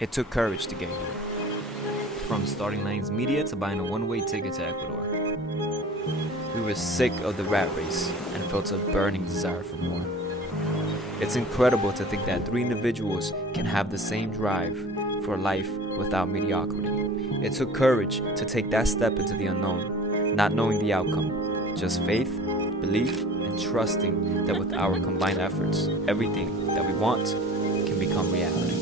It took courage to get here. From starting Lions Media to buying a one-way ticket to Ecuador. We were sick of the rat race and felt a burning desire for more. It's incredible to think that 3 individuals can have the same drive for life without mediocrity. It took courage to take that step into the unknown, not knowing the outcome, just faith, belief, and trusting that with our combined efforts, everything that we want can become reality.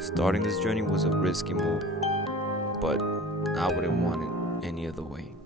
Starting this journey was a risky move, but I wouldn't want it any other way.